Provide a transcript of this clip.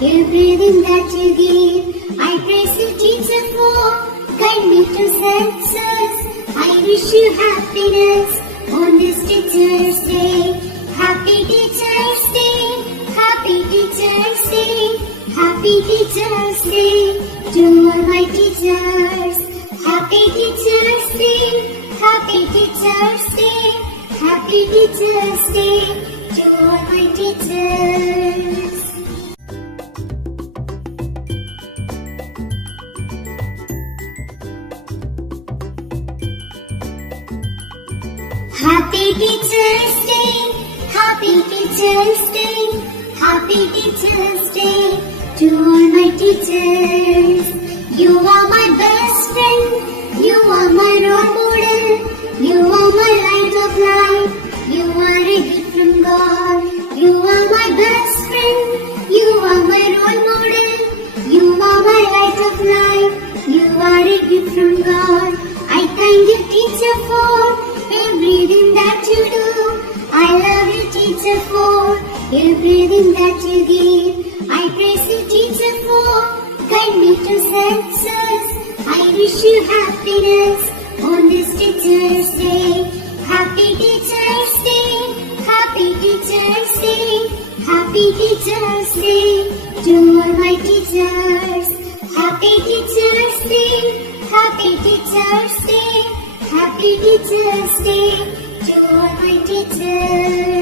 everything that you give. I praise you, teacher, for guide me to success. I wish you happiness on this Teacher's Day. Happy Teacher's Day, Happy Teacher's Day, Happy Teacher's Day to all my teachers. Happy Teacher's Day, Happy Teacher's Day, Happy Teacher's Day to all my teachers. Happy Teacher's Day, Happy Teacher's Day, Happy Teacher's Day to all my teachers. You are my best friend, you are my role model, you are my light of life, you are a gift from God. You are my best friend, you are my role model, you are my light of life, you are a gift from God. I thank you, teacher, for everything that you do. I love you, teacher, for everything that you give. I praise you, teacher, for guide me to success. I wish you happiness on this Teacher's Day. Happy Teacher's Day, Happy Teacher's Day, Happy Teacher's Day to all my teachers. Happy Teacher's Day, Happy Teacher's Day, Happy Teacher's Day to all my teachers.